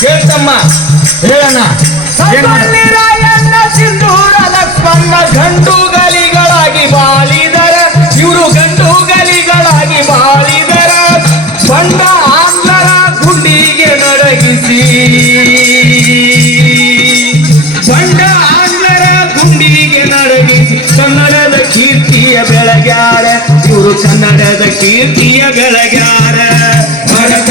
ಹೇಳ್ತಮ್ಮ ಹೇಳಣ್ಣ. ರಾಯಣ್ಣ ಸಿಂಧೂರ ಲಕ್ಷ್ಮಣ್ಣ ಗಂಡು ಗಲಿಗಳಾಗಿ ಬಾಳಿದರ ಇವರು ಗಂಡು ಗಲಿಗಳಾಗಿ ಬಾಳಿದರ ಬಂಡ ಆಂಧ್ರ ಗುಂಡಿಗೆ ನಡಗಿಸಿ. ಬಂಡ ಆಂಧ್ರ ಗುಂಡಿಗೆ ನಡಗಿಸಿ ಕನ್ನಡದ ಕೀರ್ತಿಯ ಬೆಳಗ್ಯಾರ ಇವರು ಕನ್ನಡದ ಕೀರ್ತಿಯ ಬೆಳಗ್ಯಾರ. ಭರತ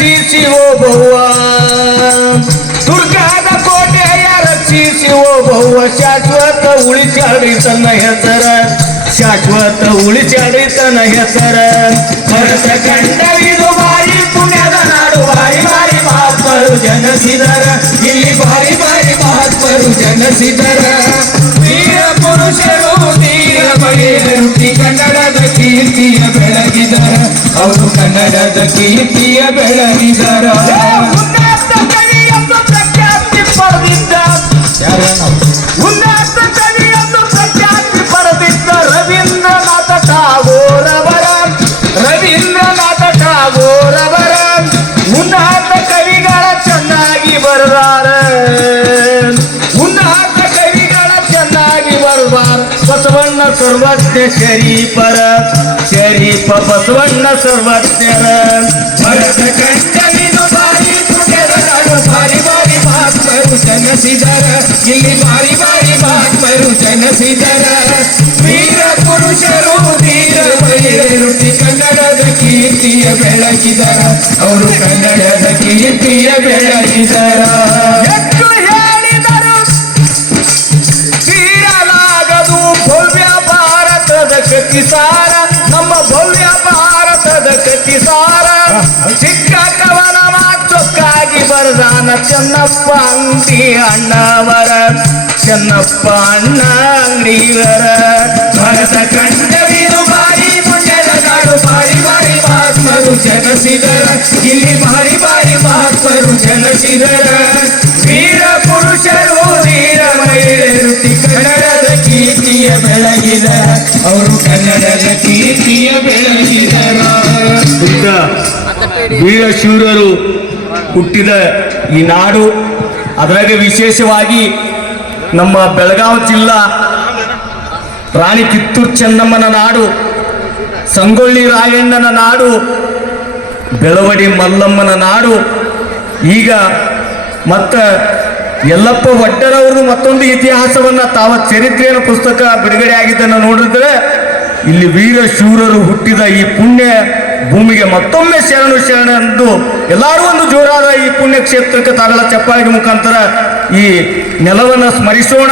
ಕೋಟೆಯ ಓ ಬಹುವ ದುರ್ಗದ ಕೋಟೆಯ ರಕ್ಷಿಸಿ ಓಬವ್ವ ಶಾಶ್ವತ ಉಳಿಸಾಡಿ ತನ್ನ ಹೆಸರ, ಶಾಶ್ವತ ಉಳಿಸಾಡಿ ತನ್ನ ಹೆಸರ. ಭರತ ಕಂಡವಿದು ಬಾರಿ ಪುಣ್ಯದ ನಾಡು, ಬಾರಿ ಬಾರಿ ಮಹಾತ್ಮರು ಜನಸಿದರ. ಇಲ್ಲಿ ಬಾರಿ ಬಾರಿ ಮಹಾತ್ಮರು ಜನಸಿದರ. ವೀರ ಪುರುಷರು, ವೀರ ಬಗೆಯ ಕನ್ನಡದ ಕೀರ್ತಿಯ ಬೆಳಗಿದರ. ಅವರು ಕನ್ನಡದ ಕೀರ್ತಿಯ ಬೆಳಗಿದರ ಬಸವಣ್ಣ ಸರ್ವಜ್ಞ ಶರೀಪರ, ಶರೀಪ ಬಸವಣ್ಣ ಸರ್ವಜ್ಞರ. ಬಾರಿ ಬಾರಿ ಮಹಾತ್ಮರು ಜನಸಿದರ. ಇಲ್ಲಿ ಬಾರಿ ಬಾರಿ ಮಹಾತ್ಮರು ಜನಸಿದರ. ವೀರ ಪುರುಷರು, ವೀರ ಮಹಿಳೆಯರು ಕನ್ನಡದ ಕೀರ್ತಿಯ ಬೆಳಗಿದರ ಅವರು ಕನ್ನಡದ ಕೀರ್ತಿಯ ಬೆಳಗಿದರ. ಕತಿಸಾರ ನಮ್ಮ ಭವ್ಯ ಭಾರತದ ಕತಿಸಾರ ಚಿಕ್ಕ ಕವನ ಮಾತ್ರಕ್ಕಾಗಿ ಬರದಾನ ಚೆನ್ನಪ್ಪ ಅಂಗಡಿ ಅಣ್ಣವರ. ಚೆನ್ನಪ್ಪ ಅಣ್ಣ ಅಂಗಡಿಯವರ. ಭರತ ಕಂಡವಿದು ಬಾರಿ ಪುಣ್ಯದ ನಾಡು ಬಾರಿ ಬಾರಿ ಮಹಾತ್ಮರು ಜನಸಿದರ. ಇಲ್ಲಿ ಬಾರಿ ಬಾರಿ ಮಹಾತ್ಮರು ಜನಸಿದರ. ಬೆಳಗಿದರ, ಅವರು ಕನ್ನಡದ ಕೀರ್ತಿಯ ಬೆಳಗಿದರ. ಇಂಥ ವೀರ ಶೂರರು ಹುಟ್ಟಿದ ಈ ನಾಡು, ಅದರಾಗ ವಿಶೇಷವಾಗಿ ನಮ್ಮ ಬೆಳಗಾವಿ ಜಿಲ್ಲಾ ರಾಣಿ ಕಿತ್ತೂರು ಚೆನ್ನಮ್ಮನ ನಾಡು, ಸಂಗೊಳ್ಳಿ ರಾಯಣ್ಣನ ನಾಡು, ಬೆಳವಡಿ ಮಲ್ಲಮ್ಮನ ನಾಡು, ಈಗ ಮತ್ತ ಯಲ್ಲಪ್ಪ ಒಡ್ಡರವರು ಮತ್ತೊಂದು ಇತಿಹಾಸವನ್ನ ತಾವ ಚರಿತ್ರೆಯ ಪುಸ್ತಕ ಬಿಡುಗಡೆ ಆಗಿದ್ದನ್ನು ನೋಡಿದ್ರೆ ಇಲ್ಲಿ ವೀರ ಶೂರರು ಹುಟ್ಟಿದ ಈ ಪುಣ್ಯ ಭೂಮಿಗೆ ಮತ್ತೊಮ್ಮೆ ಶರಣು ಶರಣ ಎಂದು ಎಲ್ಲರೂ ಒಂದು ಜೋರಾದ ಈ ಪುಣ್ಯ ಕ್ಷೇತ್ರಕ್ಕೆ ತಾಗಳ ಚಪ್ಪಾಳಿಗೆ ಮುಖಾಂತರ ಈ ನೆಲವನ್ನು ಸ್ಮರಿಸೋಣ.